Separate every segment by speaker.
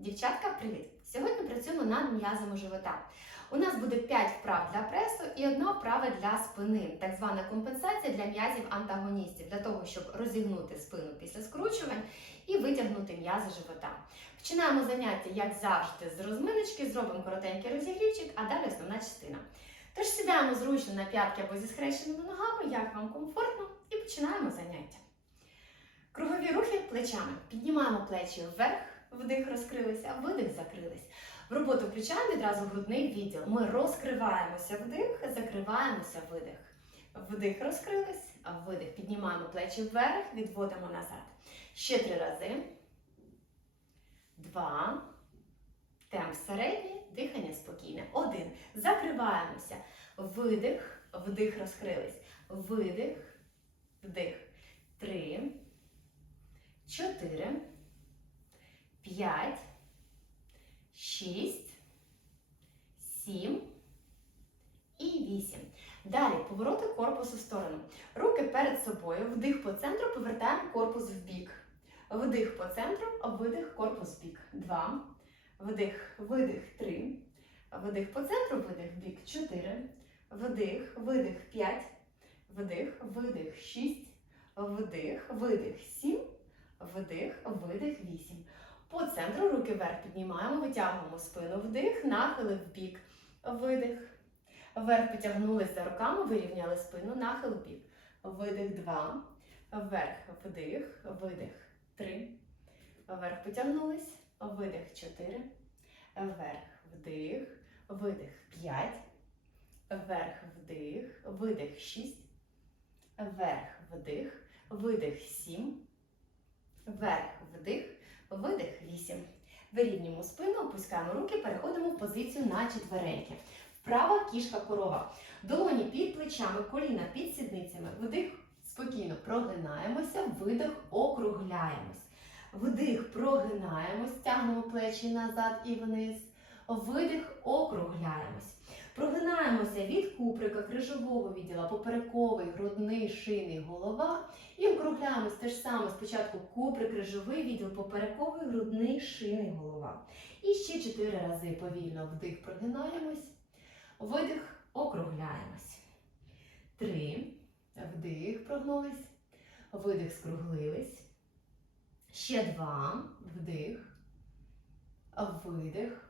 Speaker 1: Дівчатка, привіт! Сьогодні працюємо над м'язами живота. У нас буде 5 вправ для пресу і одна вправа для спини, так звана компенсація для м'язів антагоністів, для того, щоб розігнути спину після скручувань і витягнути м'язи живота. Починаємо заняття, як завжди, з розминочки, зробимо коротенький розігрівчик, а далі основна частина. Тож сідаємо зручно на п'ятки або зі схрещеними ногами, як вам комфортно, і починаємо заняття. Кругові рухи плечами. Піднімаємо плечі вверх, вдих розкрилися, видих закрились. В роботу включаємо відразу грудний відділ. Ми розкриваємося вдих, закриваємося видих. Вдих розкрились, а видих. Піднімаємо плечі вверх, відводимо назад. Ще три рази. Два. Темп середній, дихання спокійне. Один. Закриваємося. Видих, вдих розкрились. Видих, вдих. Три. Чотири. П'ять. Шість. Сім. І вісім. Далі повороти корпусу в сторону. Руки перед собою. Вдих по центру, повертаємо корпус в бік. Вдих по центру, видих, корпус в бік. Два. Вдих, видих, три. Вдих по центру, видих, в бік. Чотири. Вдих, видих, п'ять. Вдих, видих, шість. Вдих, видих, сім. Вдих, видих, вісім. По центру руки вверх піднімаємо, витягуємо спину вдих, нахили в бік. Видих. Вверх потягнулись за руками, вирівняли спину, нахил в бік. Видих, два. Вверх, вдих, видих, три. Вверх потягнулись, видих, чотири. Вверх, вдих, видих, п'ять. Вверх, вдих, видих, шість. Вверх, вдих, видих, сім. Вверх, вдих, видих, вісім. Вирівнюємо спину, опускаємо руки, переходимо в позицію на четвереньки. Вправа кішка корова. Долоні під плечами, коліна під сідницями. Вдих спокійно прогинаємося, видих округляємось. Вдих прогинаємось, тягнемо плечі назад і вниз. Видих округляємось. Прогинаємося від куприка, крижового відділа, поперековий, грудний, шийний, голова. І округляємось те ж саме. Спочатку куприк, крижовий відділ, поперековий, грудний, шийний, голова. І ще чотири рази повільно вдих прогинаємось. Видих, округляємось. Три. Вдих, прогнулись. Видих, скруглились. Ще два. Вдих. Видих.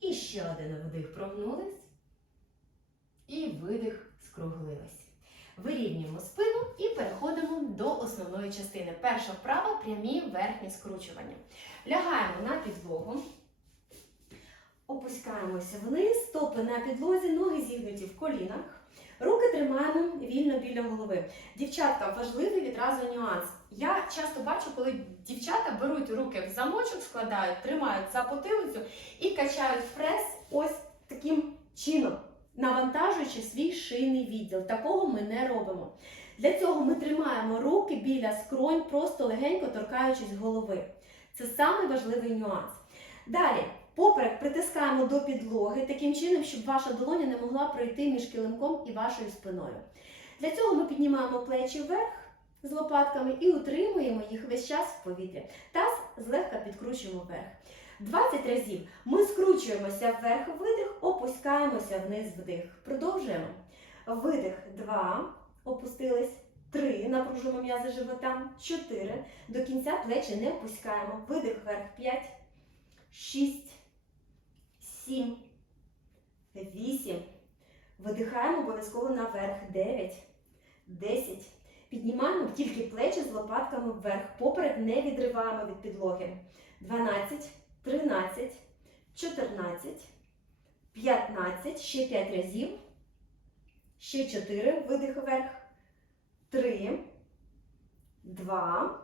Speaker 1: І ще один вдих, прогнулись. І видих, скруглились. Вирівнюємо спину і переходимо до основної частини. Перша вправа прямі верхні скручування. Лягаємо на підлогу. Опускаємося вниз, стопи на підлозі, ноги зігнуті в колінах. Руки тримаємо вільно біля голови. Дівчатка, важливий відразу нюанс. Я часто бачу, коли дівчата беруть руки в замочок, складають, тримають за потилицю і качають прес ось таким чином, навантажуючи свій шийний відділ. Такого ми не робимо. Для цього ми тримаємо руки біля скронь, просто легенько торкаючись голови. Це самий важливий нюанс. Далі. Поперек притискаємо до підлоги таким чином, щоб ваша долоня не могла пройти між килимком і вашою спиною. Для цього ми піднімаємо плечі вверх з лопатками і утримуємо їх весь час в повітрі. Таз злегка підкручуємо вверх. 20 разів ми скручуємося вверх, видих, опускаємося вниз вдих. Продовжуємо. Видих 2, опустились. 3, напружуємо м'язи живота. 4. До кінця плечі не опускаємо. Видих вверх 5, 6, 7, 8. Видихаємо обов'язково наверх. 9, 10. Піднімаємо тільки плечі з лопатками вверх. Поперек не відриваємо від підлоги. 12, 13, 14, 15. Ще 5 разів. Ще 4. Видих вверх. 3, 2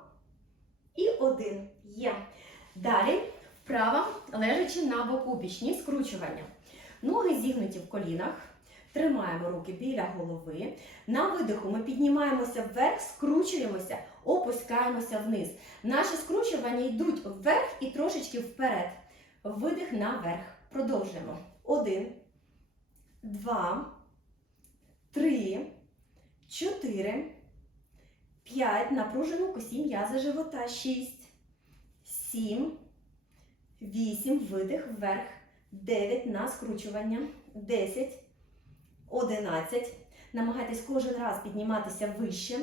Speaker 1: і 1. Є. Далі вправа, лежачи на боку, бічні скручування. Ноги зігнуті в колінах. Тримаємо руки біля голови. На видиху ми піднімаємося вверх, скручуємося, опускаємося вниз. Наші скручування йдуть вверх і трошечки вперед. Видих наверх. Продовжуємо. Один, два, три, чотири, п'ять. Напружено косі м'язи живота. Шість, сім, 8, видих вверх, 9 на скручування, 10, 11. Намагайтесь кожен раз підніматися вище.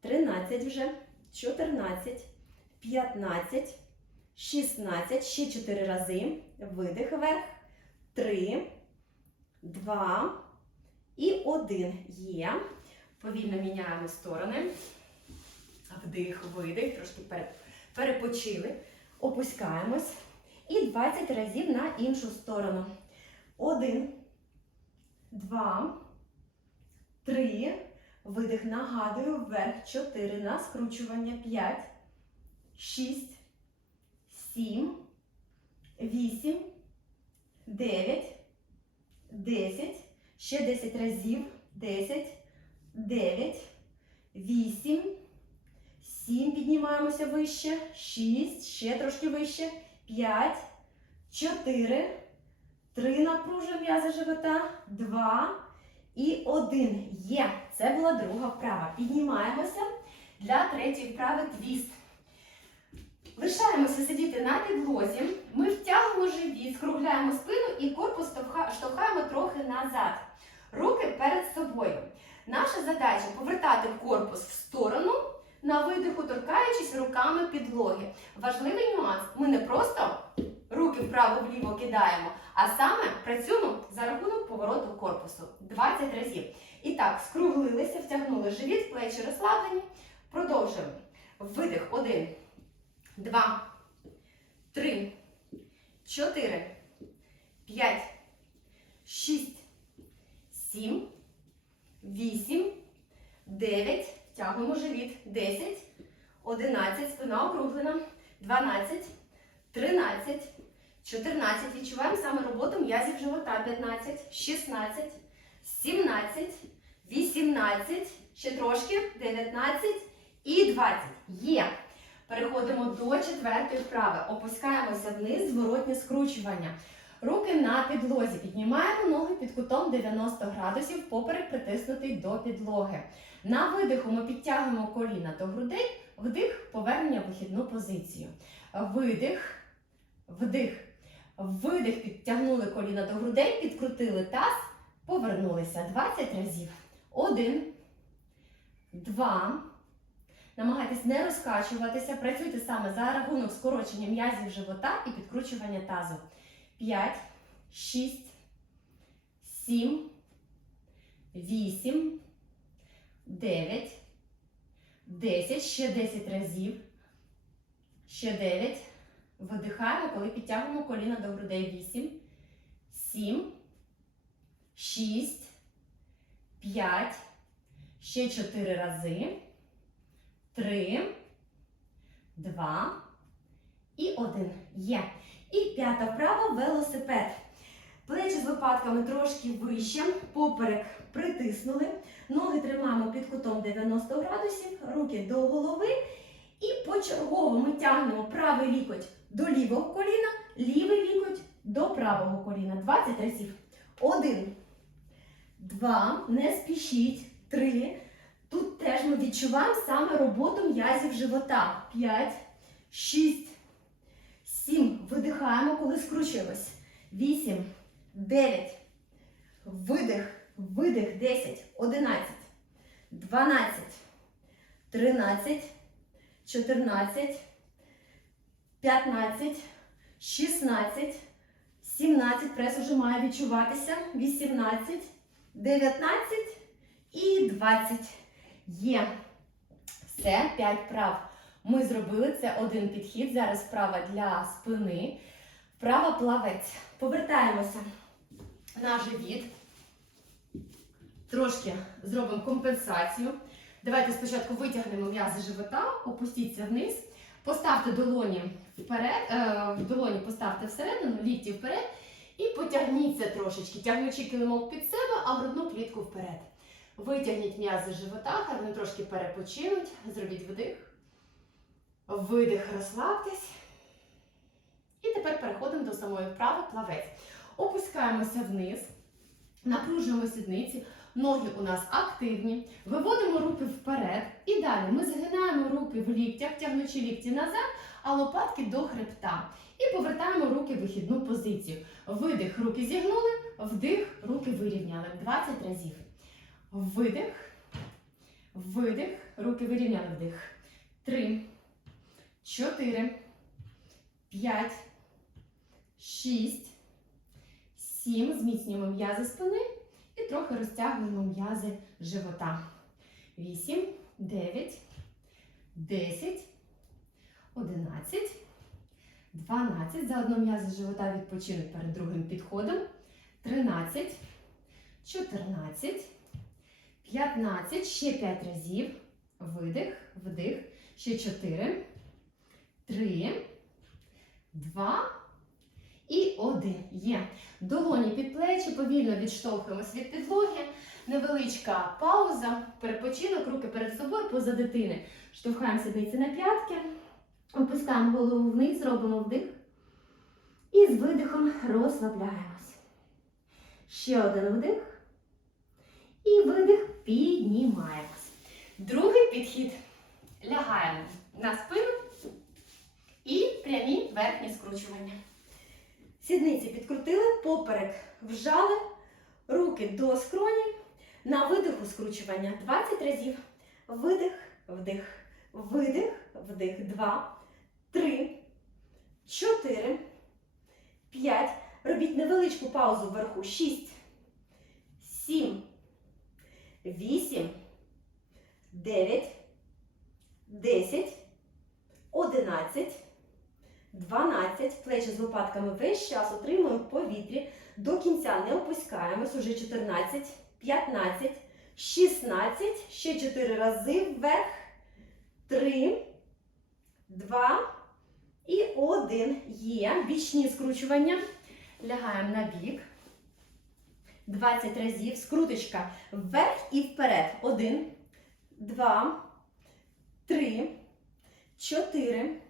Speaker 1: 13 вже, 14, 15, 16, ще 4 рази. Видих вверх. 3, 2 і 1. Є. Повільно міняємо сторони. Вдих, видих, трошки перепочили. Опускаємось. І 20 разів на іншу сторону. 1, 2, 3. Видих, нагадую, вверх 4 на скручування 5, 6, 7, 8, 9, 10, ще 10 разів, 10, 9, 8, 7, піднімаємося вище, 6, ще трошки вище, 5, 4, 3 напружуємо м'язи живота, 2, і один. Є. Це була друга вправа. Піднімаємося для третьої вправи твіст. Лишаємося сидіти на підлозі. Ми втягуємо живіт, скругляємо спину і корпус штовхаємо трохи назад. Руки перед собою. Наша задача повертати корпус в сторону, на видиху торкаючись руками підлоги. Важливий нюанс. Ми не просто руки вправо-вліво кидаємо, а саме працюємо за рахунок повороту корпусу 20 разів. І так, скруглилися, втягнули живіт, плечі розслаблені. Продовжуємо. Видих. Один, два, три, чотири, п'ять, шість, сім, вісім, дев'ять. Тягнемо живіт. Десять, одинадцять. Спина округлена. Дванадцять, тринадцять. 14. Відчуваємо саме роботу м'язів живота. 15, 16, 17, 18, ще трошки, 19 і 20. Є. Переходимо до четвертої вправи. Опускаємося вниз, зворотнє скручування. Руки на підлозі. Піднімаємо ноги під кутом 90 градусів, поперек притиснутий до підлоги. На видиху ми підтягуємо коліна до грудей, вдих, повернення в вихідну позицію. Видих, вдих. Видих, підтягнули коліна до грудей, підкрутили таз, повернулися 20 разів. Один, два. Намагайтесь не розкачуватися. Працюйте саме за рахунок скорочення м'язів живота і підкручування тазу. 5, 6, 7, 8, 9, 10, ще 10 разів. Ще 9. Видихаємо, коли підтягуємо коліна до грудей. 8, 7, 6, 5, ще 4 рази. 3, 2 і 1. Є. І п'ята вправа велосипед. Плечі з лопатками трошки вище, поперек притиснули. Ноги тримаємо під кутом 90 градусів, руки до голови. І почергово ми тягнемо правий лікоть до лівого коліна, лівий лікоть до правого коліна. 20 разів. Один, два, не спішіть. Три. Тут теж ми відчуваємо саме роботу м'язів живота. П'ять, шість, сім. Видихаємо, коли скручуємось. Вісім, дев'ять. Видих, видих. Десять, одинадцять, дванадцять, тринадцять. 14, 15, 16, 17, прес уже має відчуватися, 18, 19 і 20. Є. Все, 5 вправ. Ми зробили це один підхід. Зараз вправа для спини. Вправа плавець. Повертаємося на живіт. Трошки зробимо компенсацію. Давайте спочатку витягнемо м'язи живота, опустіться вниз, поставте долоні вперед, е, долоні поставте всередину, лікті вперед і потягніться трошечки, тягнучи килимок під себе, а грудну клітку вперед. Витягніть м'язи живота, хай вони трошки перепочинуть. Зробіть вдих. Видих, розслабтесь. І тепер переходимо до самої вправи плавець. Опускаємося вниз, напружуємо сідниці. Ноги у нас активні. Виводимо руки вперед. І далі ми згинаємо руки в ліктях, тягнучи лікті назад, а лопатки до хребта. І повертаємо руки в вихідну позицію. Видих, руки зігнули, вдих, руки вирівняли. 20 разів. Видих, видих, руки вирівняли вдих. Три, чотири, п'ять, шість, сім. Зміцнюємо м'язи спини і трохи розтягуємо м'язи живота. Вісім, дев'ять, десять, одинадцять, дванадцять. Заодно м'язи живота відпочинуть перед другим підходом. Тринадцять, чотирнадцять, п'ятнадцять. Ще п'ять разів. Видих, вдих. Ще чотири, три, два і один. Є. Долоні під плечі, повільно відштовхуємось від підлоги. Невеличка пауза, перепочинок, руки перед собою поза дитини. Штовхаємо сідниці на п'ятки, опускаємо голову вниз, робимо вдих. І з видихом розслабляємось. Ще один вдих. І видих піднімаємось. Другий підхід. Лягаємо на спину прямі верхні скручування. Сідниці підкрутили, поперек вжали, руки до скронів. На видиху скручування 20 разів. Видих, вдих, видих, вдих. Два, три, чотири, п'ять. Робіть невеличку паузу вверху. Шість, сім, вісім, дев'ять, десять, одинадцять. 12, плечі з лопатками весь час отримуємо в повітрі. До кінця не опускаємось. Уже 14, 15, 16, ще 4 рази вверх. 3, 2 і 1. Є. Бічні скручування. Лягаємо на бік. 20 разів. Скруточка вверх і вперед. 1, 2, 3, 4.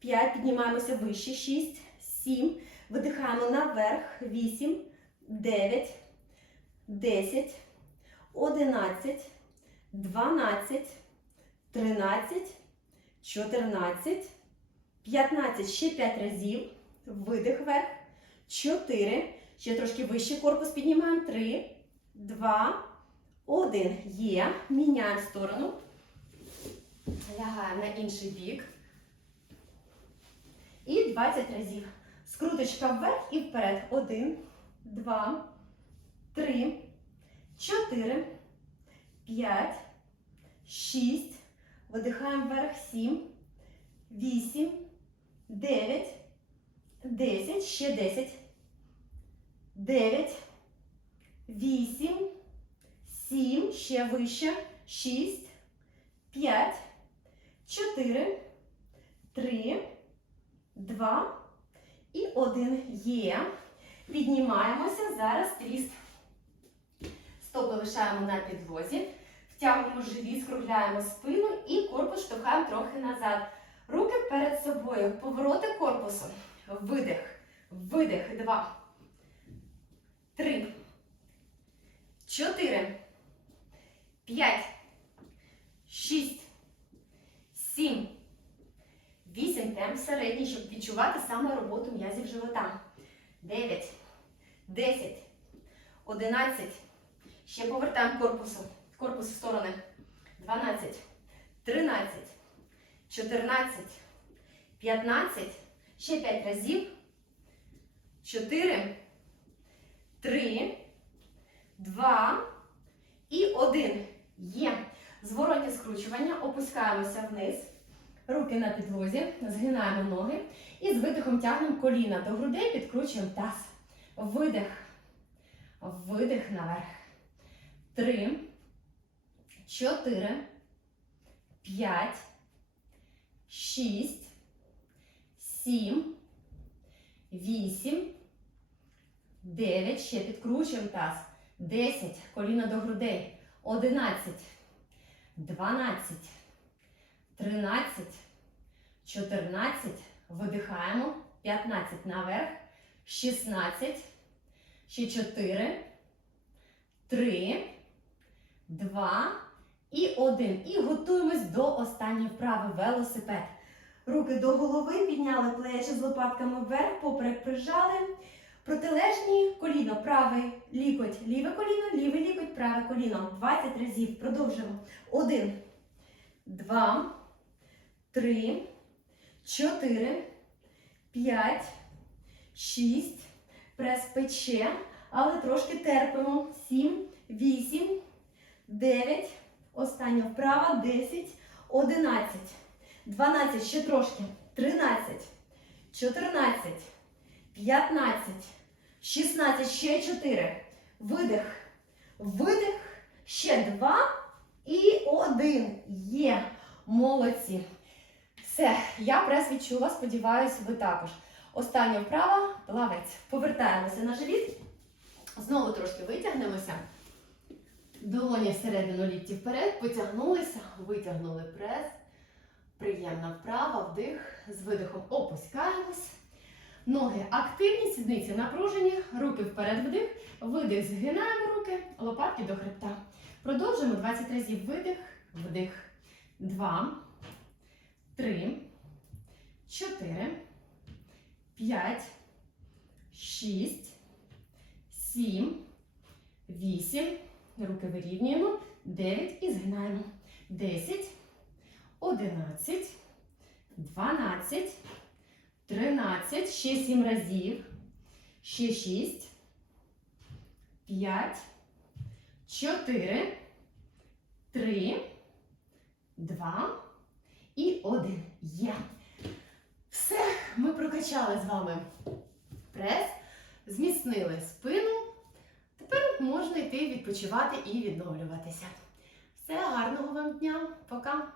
Speaker 1: 5, піднімаємося вище, 6, 7, видихаємо наверх, 8, 9, 10, 11, 12, 13, 14, 15, ще 5 разів, видих вверх, 4, ще трошки вище корпус піднімаємо, 3, 2, 1, є, міняємо сторону, лягаємо на інший бік. І 20 разів. Скруточка вверх і вперед. Один, два, три, чотири, п'ять, шість. Видихаємо вверх. Сім, вісім, дев'ять, десять. Ще десять. Дев'ять, вісім, сім. Ще вище. Шість, п'ять, чотири, три. Два і один є. Піднімаємося. Зараз твіст. Стопи лишаємо на підлозі. Втягуємо живіт, скругляємо спину і корпус штовхаємо трохи назад. Руки перед собою. Повороти корпусу. Видих. Видих. Два. Три. Чотири. П'ять. Шість. Сім. 8 темп середній, щоб відчувати саме роботу м'язів живота. 9, 10, 11. Ще повертаємо корпусу. Корпус в сторони. 12, 13, 14, 15. Ще 5 разів. 4, 3, 2 і 1. Є. Зворотнє скручування. Опускаємося вниз. Руки на підлозі, згинаємо ноги і з видихом тягнемо коліна до грудей, підкручуємо таз. Видих. Видих наверх. Три, чотири, п'ять, шість, сім, вісім, дев'ять. Ще підкручуємо таз. Десять. Коліна до грудей. Одинадцять. Дванадцять. 13, 14, видихаємо, 15 наверх, 16, ще 4, 3, 2 і 1. І готуємось до останньої вправи велосипед. Руки до голови, підняли плечі з лопатками вверх, поперек прижали. Протилежні коліно, правий лікоть, ліве коліно, ліве лікоть, праве коліно. 20 разів. Продовжуємо. Один, два, три, чотири, п'ять, шість. Прес пече, але трошки терпимо. Сім, вісім, дев'ять. Остання вправа. Десять, одинадцять, дванадцять. Ще трошки. Тринадцять, чотирнадцять, п'ятнадцять. 16, ще 4. Видих. Видих. Ще 2 і 1. Є. Молодці. Все, я прес відчула, сподіваюся, ви також. Остання вправа плавець. Повертаємося на живіт. Знову трошки витягнемося. Долоні всередину лікті вперед, потягнулися, витягнули прес. Приємна вправа, вдих. З видихом опускаємось. Ноги активні, сідниці напружені, руки вперед вдих, видих, згинаємо руки, лопатки до хребта. Продовжуємо 20 разів видих, вдих. Два, три, чотири, п'ять, шість, сім, вісім. Руки вирівнюємо. Дев'ять і згинаємо. Десять, одинадцять, дванадцять. 13, ще 7 разів. Ще 6. 5, 4, 3, 2 і один. Є. Все, ми прокачали з вами прес, зміцнили спину. Тепер можна йти відпочивати і відновлюватися. Все, гарного вам дня. Пока!